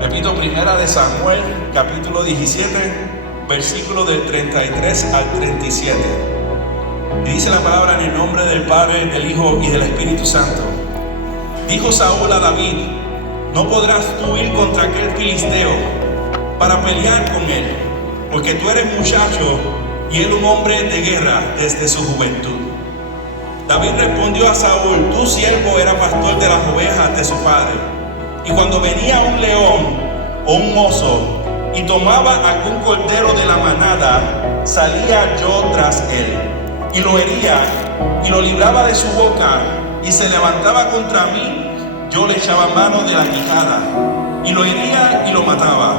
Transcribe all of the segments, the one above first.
Repito, Primera de Samuel, capítulo 17, versículos del 33 al 37. Y dice la palabra en el nombre del Padre, del Hijo y del Espíritu Santo. Dijo Saúl a David: no podrás tú ir contra aquel filisteo para pelear con él, porque tú eres muchacho y él un hombre de guerra desde su juventud. David respondió a Saúl: tu siervo era pastor de las ovejas de su padre, y cuando venía un león o un oso y tomaba algún cordero de la manada, salía yo tras él, y lo hería y lo libraba de su boca, y se levantaba contra mí, yo le echaba mano de la quijada, y lo hería y lo mataba.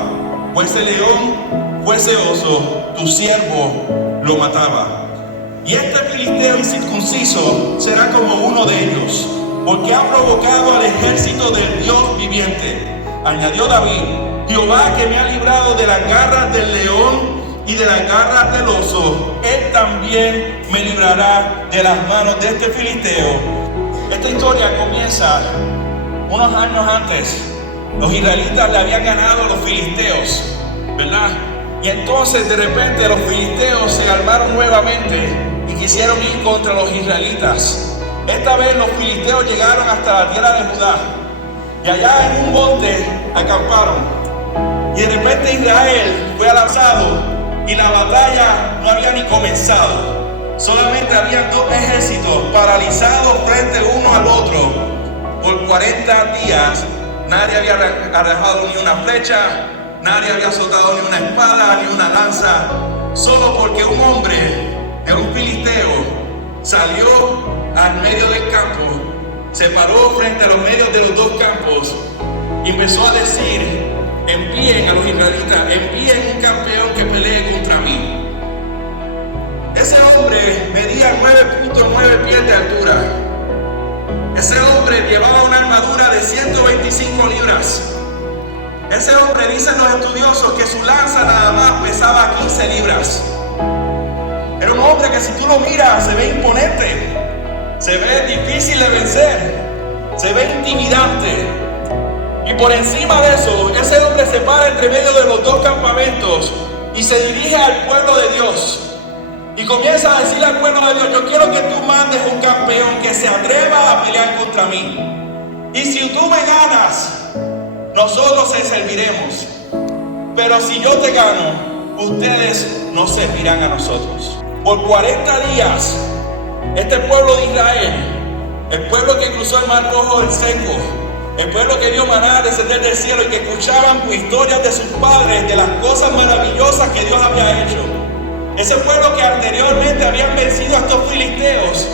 Fuese león, fuese oso, tu siervo lo mataba. Y este filisteo incircunciso será como uno de ellos, porque ha provocado al ejército del Dios viviente. Añadió David: Jehová, que me ha librado de las garras del león y de las garras del oso, él también me librará de las manos de este filisteo. Esta historia comienza unos años antes. Los israelitas le habían ganado a los filisteos, ¿verdad? Y entonces de repente los filisteos se armaron nuevamente y quisieron ir contra los israelitas. Esta vez los filisteos llegaron hasta la tierra de Judá, y allá en un monte acamparon. Y de repente Israel fue lanzado y la batalla no había ni comenzado. Solamente habían dos ejércitos paralizados frente uno al otro. Por 40 días nadie había arrojado ni una flecha, nadie había soltado ni una espada ni una lanza, solo porque un hombre de un filisteo salió al medio del campo, se paró frente a los medios de los dos campos y empezó a decir: envíen a los israelitas, envíen un campeón que pelee contra mí. Ese hombre medía 9.9 pies de altura. Ese hombre llevaba una armadura de 125 libras. Ese hombre, dicen los estudiosos, que su lanza nada más pesaba 15 libras. Era un hombre que si tú lo miras se ve imponente, se ve difícil de vencer, se ve intimidante. Y por encima de eso, ese hombre se para entre medio de los dos campamentos y se dirige al pueblo de Dios. Y comienza a decirle al pueblo de Dios: yo quiero que tú mandes un campeón que se atreva a pelear contra mí. Y si tú me ganas, nosotros te serviremos. Pero si yo te gano, ustedes nos servirán a nosotros. Por 40 días, este pueblo de Israel, el pueblo que cruzó el mar rojo del seco, el pueblo que vio maná descender del cielo y que escuchaban historias de sus padres, de las cosas maravillosas que Dios había hecho. Ese pueblo que anteriormente habían vencido a estos filisteos,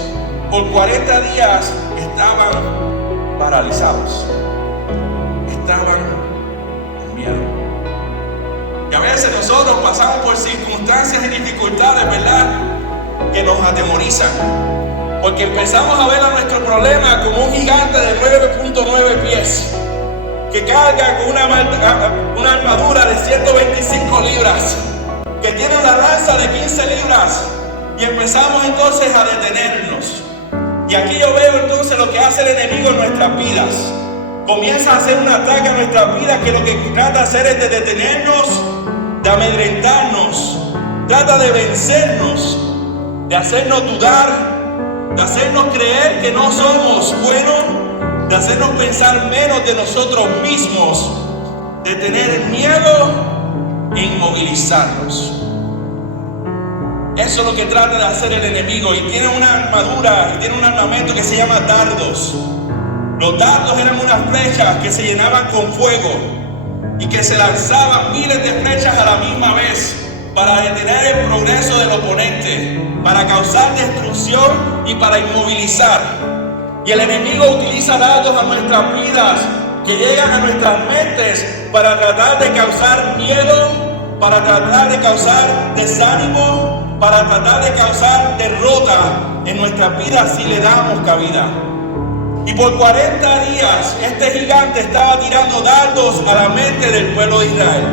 por 40 días estaban paralizados. Estaban con miedo. Y a veces nosotros pasamos por circunstancias y dificultades, ¿verdad?, que nos atemorizan. Porque empezamos a ver a nuestro problema como un gigante de 9.9 pies, que carga con una armadura de 125 libras, que tiene una lanza de 15 libras, y empezamos entonces a detenernos. Y aquí yo veo entonces lo que hace el enemigo en nuestras vidas. Comienza a hacer un ataque a nuestras vidas que lo que trata de hacer es de detenernos, de amedrentarnos, trata de vencernos, de hacernos dudar, de hacernos creer que no somos buenos, de hacernos pensar menos de nosotros mismos, de tener miedo e inmovilizarnos. Eso es lo que trata de hacer el enemigo. Y tiene una armadura, y tiene un armamento que se llama dardos. Los dardos eran unas flechas que se llenaban con fuego y que se lanzaban miles de flechas a la misma vez para detener el progreso del oponente, para causar destrucción y para inmovilizar. Y el enemigo utiliza dardos a nuestras vidas que llegan a nuestras mentes para tratar de causar miedo, para tratar de causar desánimo, para tratar de causar derrota en nuestras vidas si le damos cabida. Y por 40 días este gigante estaba tirando dardos a la mente del pueblo de Israel.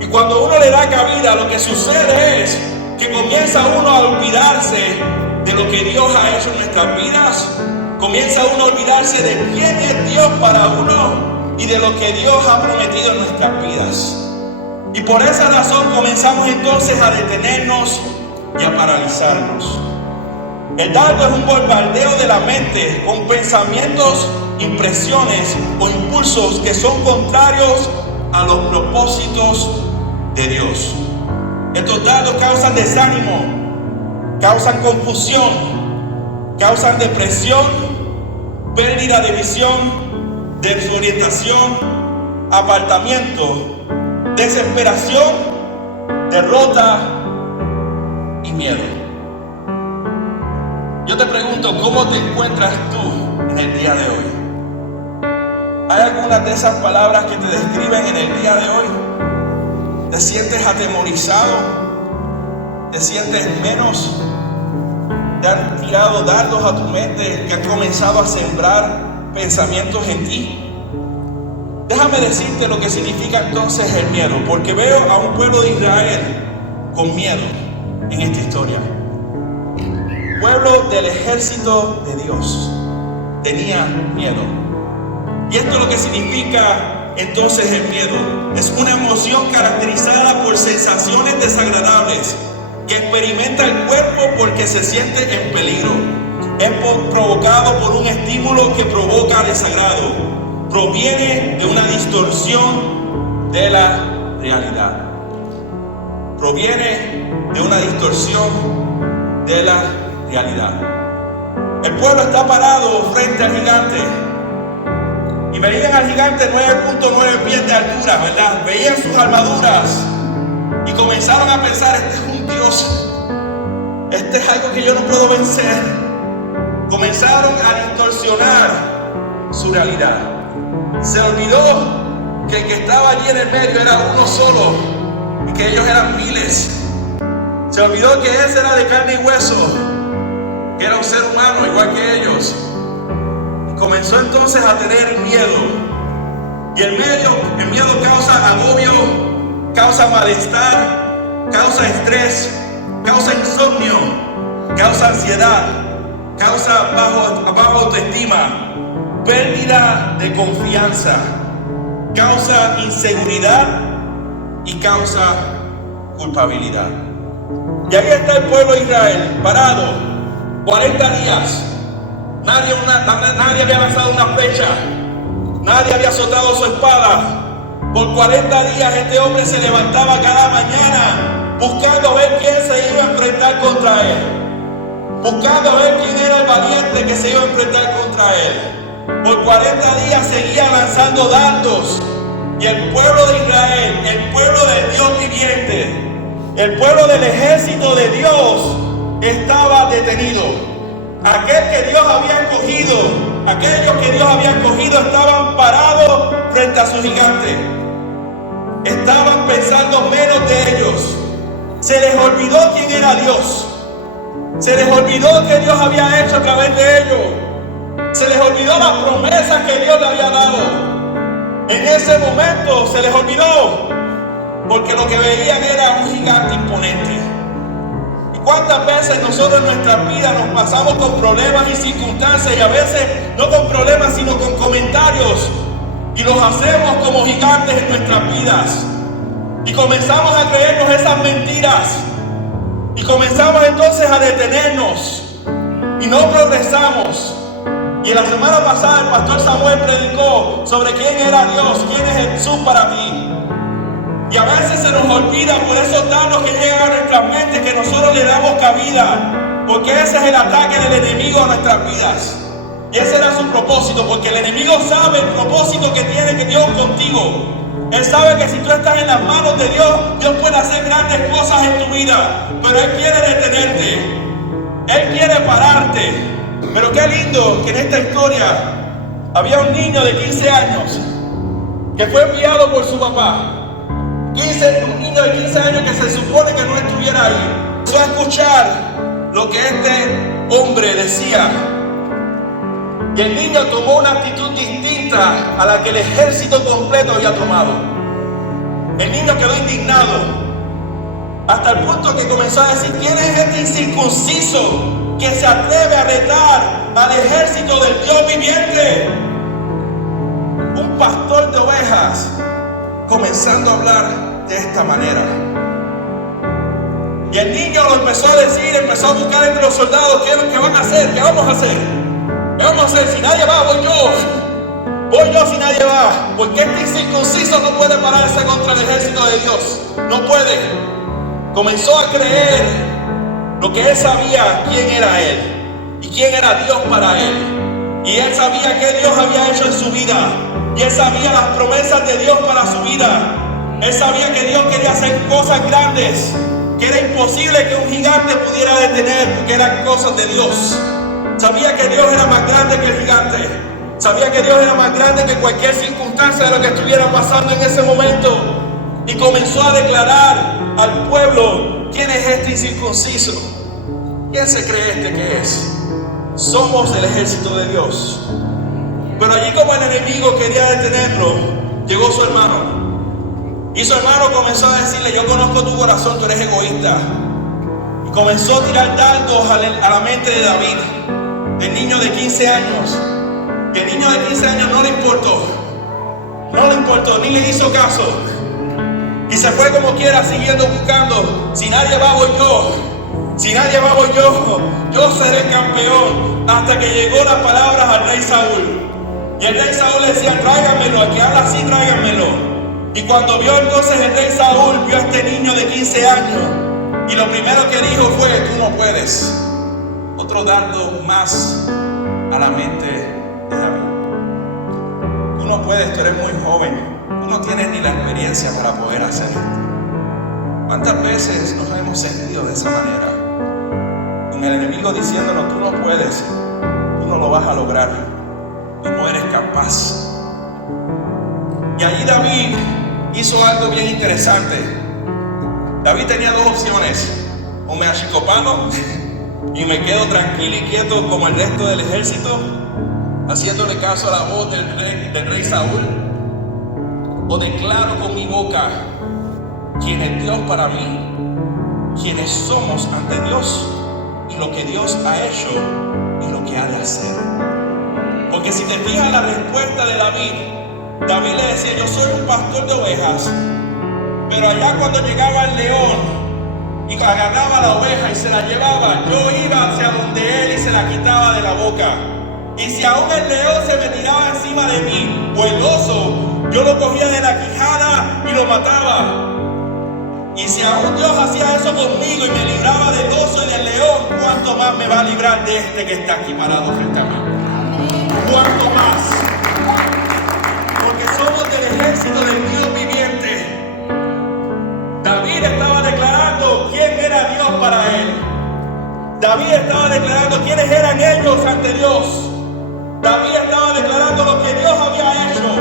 Y cuando uno le da cabida, lo que sucede es que comienza uno a olvidarse de lo que Dios ha hecho en nuestras vidas. Comienza uno a olvidarse de quién es Dios para uno. y de lo que Dios ha prometido en nuestras vidas. Y por esa razón comenzamos entonces a detenernos y a paralizarnos. El dardo es un bombardeo de la mente con pensamientos, impresiones o impulsos que son contrarios a los propósitos de Dios. Estos dardos causan desánimo, causan confusión, causan depresión, pérdida de visión, desorientación, apartamiento, desesperación, derrota y miedo. Yo te pregunto, ¿cómo te encuentras tú en el día de hoy? ¿Hay algunas de esas palabras que te describen en el día de hoy? ¿Te sientes atemorizado? ¿Te sientes menos? ¿Te han tirado dardos a tu mente que han comenzado a sembrar pensamientos en ti? Déjame decirte lo que significa entonces el miedo, porque veo a un pueblo de Israel con miedo en esta historia. Pueblo del ejército de Dios tenía miedo. Y esto es lo que significa entonces el miedo. Es una emoción caracterizada por sensaciones desagradables que experimenta el cuerpo porque se siente en peligro. Es provocado por un estímulo que provoca desagrado. Proviene de una distorsión de la realidad. Proviene de una distorsión de la realidad. El pueblo está parado frente al gigante. Y veían al gigante 9.9 pies de altura, ¿verdad? Veían sus armaduras. Y comenzaron a pensar, este es un Dios. Este es algo que yo no puedo vencer. Comenzaron a distorsionar su realidad. Se olvidó que el que estaba allí en el medio era uno solo y que ellos eran miles. Se olvidó que ese era de carne y hueso, que era un ser humano igual que ellos. Y comenzó entonces a tener miedo. Y el miedo causa agobio, causa malestar, causa estrés, causa insomnio, causa ansiedad, causa baja autoestima, pérdida de confianza, causa inseguridad y causa culpabilidad. Y ahí está el pueblo de Israel parado 40 días. Nadie había lanzado una flecha, nadie había azotado su espada. Por 40 días este hombre se levantaba cada mañana buscando ver quién se iba a enfrentar contra él, buscando ver quién era el valiente que se iba a enfrentar contra él. Por 40 días seguía lanzando dardos. Y el pueblo de Israel, el pueblo del Dios viviente, el pueblo del ejército de Dios, estaba detenido. Aquel que Dios había escogido, aquellos que Dios había escogido estaban parados frente a su gigante. Estaban pensando menos de ellos. Se les olvidó quién era Dios. Se les olvidó que Dios había hecho a través de ellos. Se les olvidó las promesas que Dios le había dado. En ese momento se les olvidó, porque lo que veían era un gigante imponente. ¿Y cuántas veces nosotros en nuestras vidas nos pasamos con problemas y circunstancias, y a veces no con problemas sino con comentarios, y los hacemos como gigantes en nuestras vidas, y comenzamos a creernos esas mentiras, y comenzamos entonces a detenernos y no progresamos? Y la semana pasada el pastor Samuel predicó sobre quién era Dios, quién es Jesús para ti. Y a veces se nos olvida por esos dardos que llegan a nuestras mentes que nosotros le damos cabida, porque ese es el ataque del enemigo a nuestras vidas. Y ese era su propósito, porque el enemigo sabe el propósito que tiene que Dios contigo. Él sabe que si tú estás en las manos de Dios, Dios puede hacer grandes cosas en tu vida, pero Él quiere detenerte, Él quiere pararte. Pero qué lindo que en esta historia había un niño de 15 años que fue enviado por su papá. Un niño de 15 años que se supone que no estuviera ahí. Empezó a escuchar lo que este hombre decía. Y el niño tomó una actitud distinta a la que el ejército completo había tomado. El niño quedó indignado, hasta el punto que comenzó a decir: ¿quién es este incircunciso que se atreve a retar al ejército del Dios viviente? Un pastor de ovejas comenzando a hablar de esta manera. Y el niño lo empezó a decir, empezó a buscar entre los soldados: ¿qué van a hacer? ¿Qué vamos a hacer? ¿Qué vamos a hacer? Si nadie va, voy yo. Voy yo si nadie va. Porque este incircunciso no puede pararse contra el ejército de Dios. No puede. Comenzó a creer lo que él sabía, quién era él y quién era Dios para él. Y él sabía qué Dios había hecho en su vida. Y él sabía las promesas de Dios para su vida. Él sabía que Dios quería hacer cosas grandes, que era imposible que un gigante pudiera detener, porque eran cosas de Dios. Sabía que Dios era más grande que el gigante. Sabía que Dios era más grande que cualquier circunstancia de lo que estuviera pasando en ese momento. Y comenzó a declarar al pueblo: ¿quién es este incircunciso? ¿Quién se cree este que es? Somos el ejército de Dios. Pero allí, como el enemigo quería detenerlo, llegó su hermano. Y su hermano comenzó a decirle: yo conozco tu corazón, tú eres egoísta. Y comenzó a tirar dardos a la mente de David, del niño de 15 años. Y el niño de 15 años no le importó, ni le hizo caso. Y se fue como quiera, siguiendo buscando. Si nadie va, voy yo. Si nadie va, voy yo. Yo seré campeón. Hasta que llegó las palabras al rey Saúl. Y el rey Saúl le decía: tráiganmelo, al que habla así, tráiganmelo. Y cuando vio entonces el rey Saúl, vio a este niño de 15 años. Y lo primero que dijo fue: tú no puedes. Otro dardo más a la mente de David. Tú no puedes, tú eres muy joven. Tú no tienes ni la experiencia para poder hacer esto. ¿Cuántas veces nos hemos sentido de esa manera? Con el enemigo diciéndonos: tú no puedes, tú no lo vas a lograr, tú no eres capaz. Y allí David hizo algo bien interesante. David tenía dos opciones: o me achicopalo y me quedo tranquilo y quieto como el resto del ejército, haciéndole caso a la voz del rey Saúl, o declaro con mi boca quién es Dios para mí, quiénes somos ante Dios y lo que Dios ha hecho y lo que ha de hacer. Porque si te fijas la respuesta de David le decía: yo soy un pastor de ovejas, pero allá cuando llegaba el león y agarraba la oveja y se la llevaba, yo iba hacia donde él y se la quitaba de la boca. Y si aún el león se me tiraba encima de mí, o el oso, yo lo cogía de la quijada y lo mataba. Y si aún Dios hacía eso conmigo y me libraba del oso y del león, ¿cuánto más me va a librar de este que está aquí parado frente a mí? ¿Cuánto más? Porque somos del ejército del Dios viviente. David estaba declarando quién era Dios para él. David estaba declarando quiénes eran ellos ante Dios. David estaba declarando lo que Dios había hecho.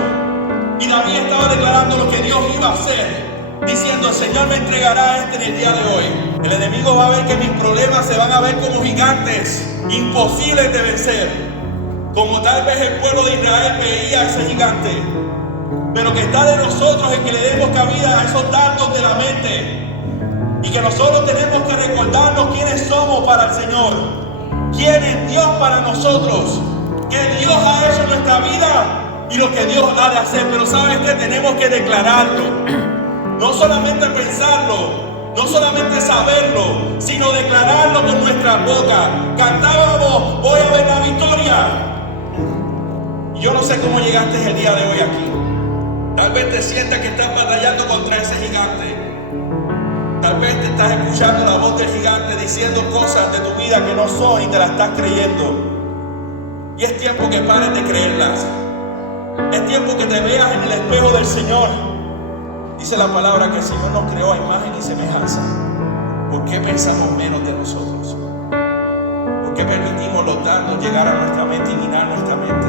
Y David estaba declarando lo que Dios iba a hacer, diciendo: el Señor me entregará este en el día de hoy. El enemigo va a ver que mis problemas se van a ver como gigantes, imposibles de vencer, como tal vez el pueblo de Israel veía a ese gigante. Pero que está de nosotros en que le demos cabida a esos dardos de la mente, y que nosotros tenemos que recordarnos quiénes somos para el Señor, quién es Dios para nosotros, que Dios ha hecho en nuestra vida y lo que Dios ha de hacer. Pero ¿sabes qué? Tenemos que declararlo. No solamente pensarlo, no solamente saberlo, sino declararlo con nuestra boca. Cantábamos: voy a ver la victoria. Y yo no sé cómo llegaste el día de hoy aquí. Tal vez te sientas que estás batallando contra ese gigante. Tal vez te estás escuchando la voz del gigante diciendo cosas de tu vida que no son y te las estás creyendo. Y es tiempo que pares de creerlas. Es tiempo que te veas en el espejo del Señor. Dice la palabra que el Señor nos creó a imagen y semejanza. ¿Por qué pensamos menos de nosotros? ¿Por qué permitimos los dardos llegar a nuestra mente y minar nuestra mente?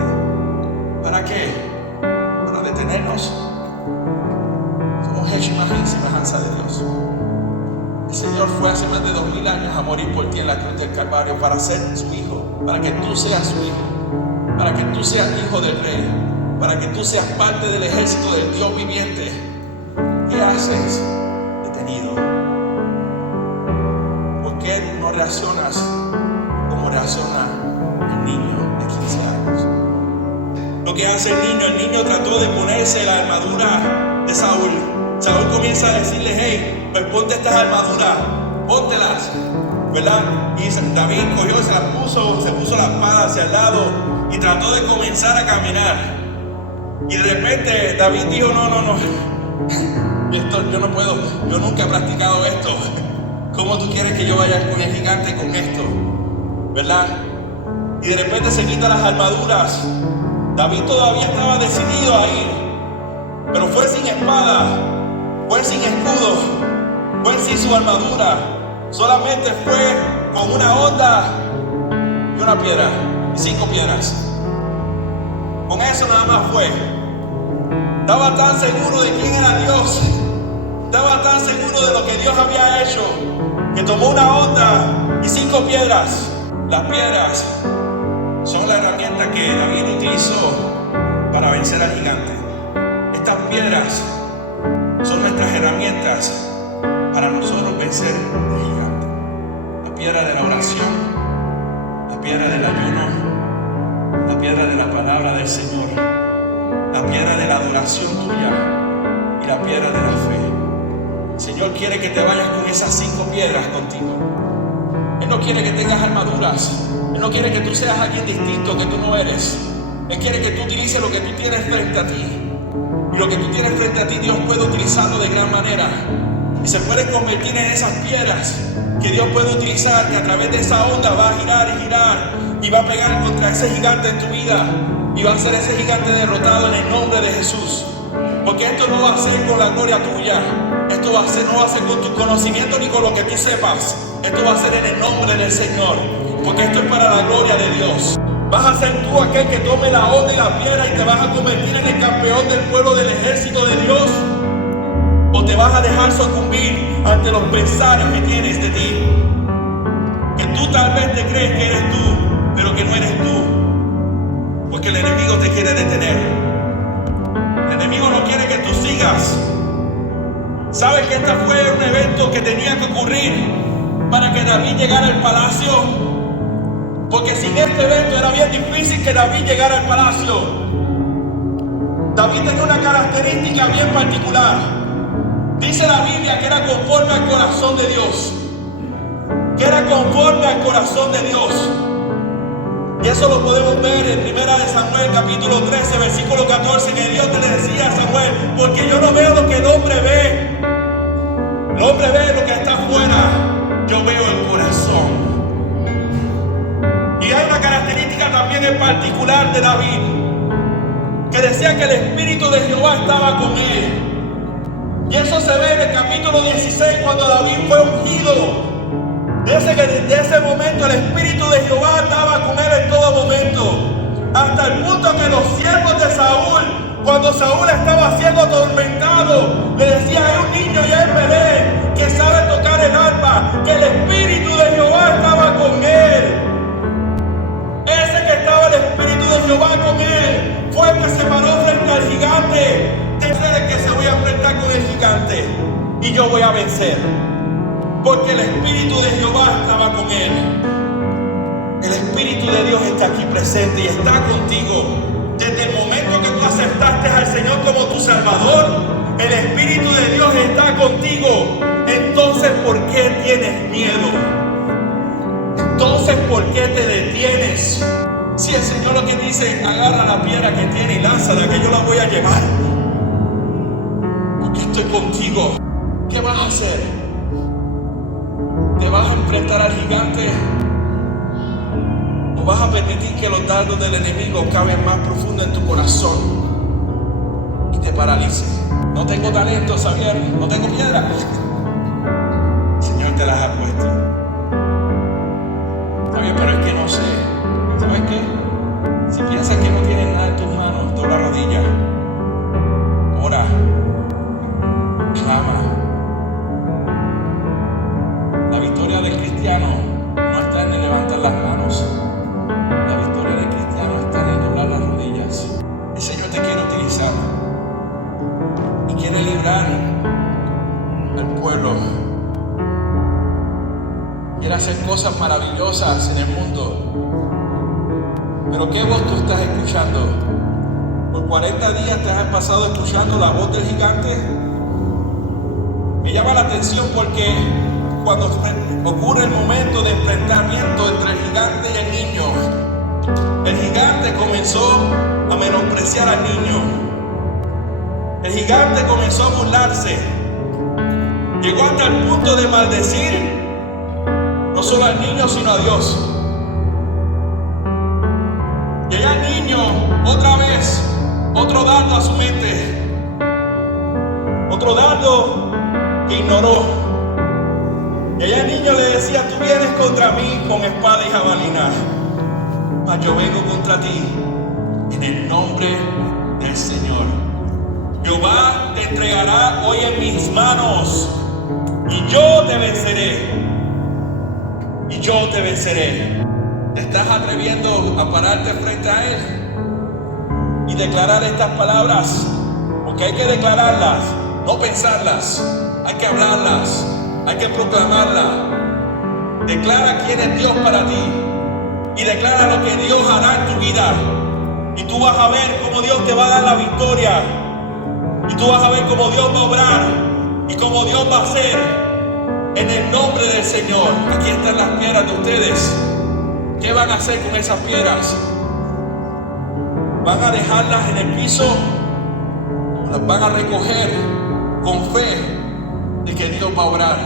¿Para qué? Para detenernos. Somos hechos imagen y semejanza de Dios. El Señor fue hace más de 2000 años a morir por ti en la cruz del Calvario para ser su hijo, para que tú seas su hijo, para que tú seas hijo del Rey, para que tú seas parte del ejército del Dios viviente. ¿Qué haces detenido? ¿Por qué no reaccionas como reacciona el niño de 15 años? Lo que hace hace el niño trató de ponerse la armadura de Saúl. Saúl comienza a decirle, hey, pues ponte estas armaduras, póntelas, ¿verdad? Y David cogió, se puso la espada hacia el lado y trató de comenzar a caminar. Y de repente David dijo, no, esto yo no puedo, yo nunca he practicado esto. ¿Cómo tú quieres que yo vaya con el gigante con esto? ¿Verdad? Y de repente se quita las armaduras. David todavía estaba decidido a ir, pero fue sin espada, fue sin escudo, fue sin su armadura. Solamente fue con una honda y una piedra, y 5 piedras. Con eso nada más fue. Estaba tan seguro de quién era Dios, estaba tan seguro de lo que Dios había hecho, que tomó una honda y 5 piedras. Las piedras son la herramienta que David utilizó para vencer al gigante. Estas piedras son nuestras herramientas para nosotros vencer al gigante. La piedra de la oración, la piedra del ayuno, la piedra de la palabra del Señor, la piedra de la adoración tuya y la piedra de la fe. El Señor quiere que te vayas con esas 5 piedras contigo. Él no quiere que tengas armaduras. Él no quiere que tú seas alguien distinto que tú no eres. Él quiere que tú utilices lo que tú tienes frente a ti. Y lo que tú tienes frente a ti, Dios puede utilizarlo de gran manera. Y se puede convertir en esas piedras que Dios puede utilizar, que a través de esa onda va a girar y girar y va a pegar contra ese gigante en tu vida. Y va a ser ese gigante derrotado en el nombre de Jesús. Porque esto no va a ser con la gloria tuya. Esto no va a ser con tu conocimiento ni con lo que tú sepas. Esto va a ser en el nombre del Señor. Porque esto es para la gloria de Dios. Vas a ser tú aquel que tome la onda y la piedra y te vas a convertir en el campeón del pueblo del ejército de Dios. O te vas a dejar sucumbir ante los pesares que tienes de ti. Que tú tal vez te crees que eres tú, pero que no eres tú. Porque el enemigo te quiere detener. El enemigo no quiere que tú sigas. ¿Sabes que este fue un evento que tenía que ocurrir para que David llegara al palacio? Porque sin este evento era bien difícil que David llegara al palacio. David tenía una característica bien particular. Dice la Biblia que era conforme al corazón de Dios. Que era conforme al corazón de Dios. Y eso lo podemos ver en 1 Samuel capítulo 13, versículo 14, que Dios le decía a Samuel, porque yo no veo lo que el hombre ve. El hombre ve lo que está afuera, yo veo el corazón. Y hay una característica también en particular de David, que decía que el Espíritu de Jehová estaba con él. Y eso se ve en el capítulo 16, cuando David fue ungido. Desde ese momento el Espíritu de Jehová estaba con él en todo momento. Hasta el punto que los siervos de Saúl, cuando Saúl estaba siendo atormentado, le decía, hay un niño ya en Belén que sabe tocar el arpa, que el Espíritu de Jehová estaba con él. Ese que estaba el Espíritu de Jehová con él fue el que se paró frente al gigante. Ese que se voy a enfrentar con el gigante y yo voy a vencer. Porque el Espíritu de Jehová estaba con él. El Espíritu de Dios está aquí presente y está contigo. Desde el momento que tú aceptaste al Señor como tu Salvador, el Espíritu de Dios está contigo. Entonces, ¿por qué tienes miedo? Entonces, ¿por qué te detienes? Si el Señor lo que dice, agarra la piedra que tiene y lánzala, que yo la voy a llevar. Porque estoy contigo. ¿Qué vas a hacer? ¿Te vas a enfrentar al gigante? ¿O vas a permitir que los dardos del enemigo caben más profundo en tu corazón y te paralicen? No tengo talento, Xavier, no tengo piedra. El Señor te las ha puesto. Está bien, pero es que no sé. ¿Sabes qué? Si piensas que no tienes nada en tus manos, dobla rodilla. Ora. Clama. La victoria del cristiano no está en el levantar las manos. La victoria del cristiano está en el doblar las rodillas. El Señor te quiere utilizar y quiere librar al pueblo. Quiere hacer cosas maravillosas en el mundo. Pero ¿qué voz tú estás escuchando? Por 40 días te has pasado escuchando la voz del gigante. Me llama la atención porque cuando ocurre el momento de enfrentamiento entre el gigante y el niño, el gigante comenzó a menospreciar al niño. El gigante comenzó a burlarse. Llegó hasta el punto de maldecir no solo al niño, sino a Dios. Llega el niño otra vez, otro dardo a su mente, otro dardo que ignoró. Y allá el niño le decía: tú vienes contra mí con espada y jabalina, mas yo vengo contra ti en el nombre del Señor. Jehová te entregará hoy en mis manos, y yo te venceré. Y yo te venceré. ¿Te estás atreviendo a pararte frente a Él y declarar estas palabras? Porque hay que declararlas, no pensarlas. Hay que hablarlas, hay que proclamarlas. Declara quién es Dios para ti y declara lo que Dios hará en tu vida. Y tú vas a ver cómo Dios te va a dar la victoria. Y tú vas a ver cómo Dios va a obrar y cómo Dios va a hacer. En el nombre del Señor. Aquí están las piedras de ustedes. ¿Qué van a hacer con esas piedras? ¿Van a dejarlas en el piso? ¿O las van a recoger con fe de que Dios va a obrar?